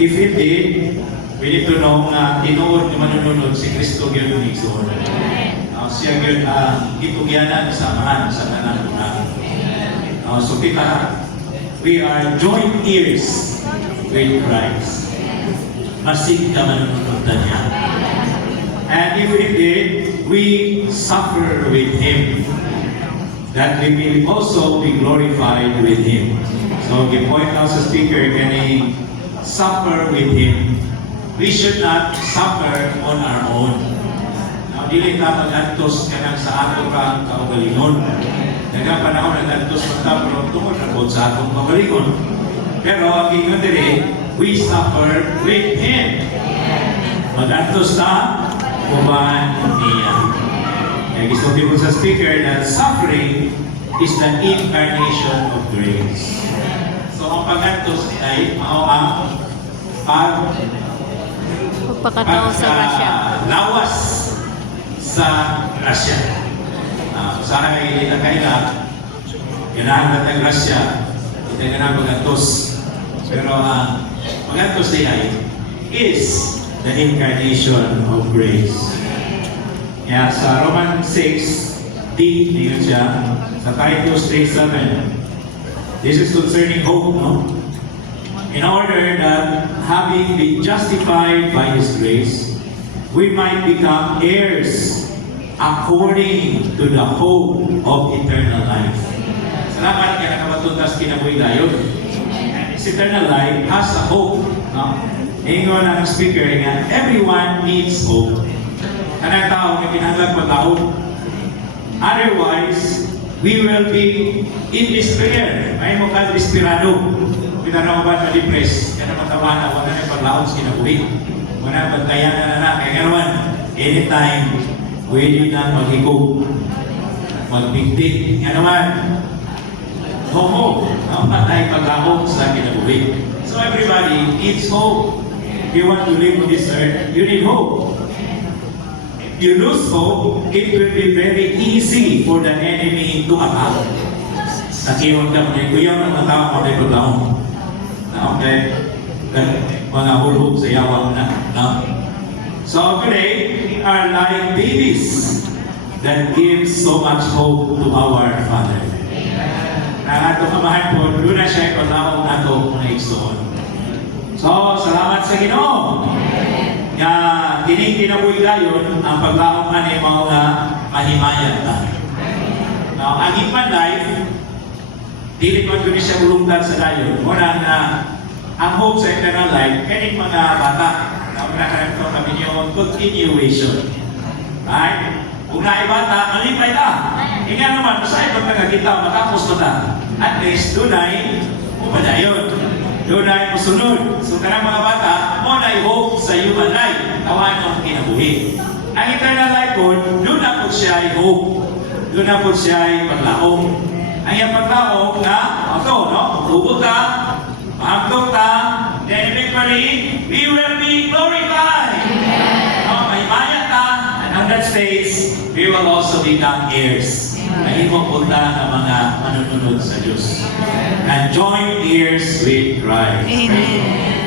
If indeed, we need to know na tinuod ni manununod si Kristo yun ni Igsoon. Siya yun itugyanan sa amahan sa tanan na. So kita, we are joint heirs with Christ. Masig ka manununod na niya. And if indeed, we suffer with Him, that we will also be glorified with Him. So, point out sa speaker, can he suffer with Him? We should not suffer on our own. Now, dili ta mag-antos ka lang sa ato kang kaugalingon. Nagkapanahon nag-antos pa ta, pero tungkol na po sa atong kaugalingon. Pero, ang ingon dili, we suffer with Him. Mag-antos ta, kumaan niya. Kaya gusto ko sa speaker that suffering is the incarnation of grace. So, ang pag-antos ay ang pagpakatao sa grasya. Lawas sa grasya. Usaha kayo dito kaila, ganahan na tayo grasya, hindi ganahan pag-antos. Pero ang pag-antos ay is the incarnation of grace. Kaya sa Roman 6, D, tingnan siya, sa Titus 3:7, this is concerning hope, no? In order that having been justified by His grace, we might become heirs according to the hope of eternal life. Salamat kaya nakapatuntas kinabuhi dayon. And this eternal life has a hope, no? Ingon ang speaker nga, everyone needs hope. Kanang tao may pinaglag pag-hope. Otherwise, we will be in despair. May mo ka desperado. Pinanaw ba na-depress? Kaya naman tawa na, wala na paglaon sa kinabuhi. Wala na bantayan na. Kaya gano'n, anytime, pwede na maghigog, magbigtig. Kaya naman, hope. Patay paglaon sa kinabuhi. So everybody needs hope. If you want to live on this earth, you need hope. If you lose hope, it will be very easy for the enemy to attack. Nakiwan ka mo na kuyaw ng mga tao kung may paglaon. Okay? Mga hulog sa yawang na. So today, we are like babies that give so much hope to our Father. Na ato kamahan po, doon na siya ipaglaong nato na Igsoon. So, salamat sa Ginoo. Nga kining kinabuhi dayon ang paglaong ani mao nga mahimayan ta. Now, ang human life dili man gyud siya bulungtan sa dayon. Muna nga ang hope sa eternal life kaning mga bata. Na una ka kami yung continuation. Right? Kung naay bata, malipay ta. Nga naman, masaya pag nagkita, matapos na ta. At least, dunay upadayon. Dunay musunod. So, karang mga bata, mo na hope sa human life. Tawan ang kinabuhi. Ang eternal life po, doon na po siya ay hope. Doon na po siya ay paglaong. Ang iyang paglaong na, ito, no? Tubog ta, mahamdog ta, then eventually, we will be glorified. No? May maya ta, and on that stage, we will also become heirs. Nahimong punta ng mga manununod sa Diyos. And join heirs with Christ. Amen.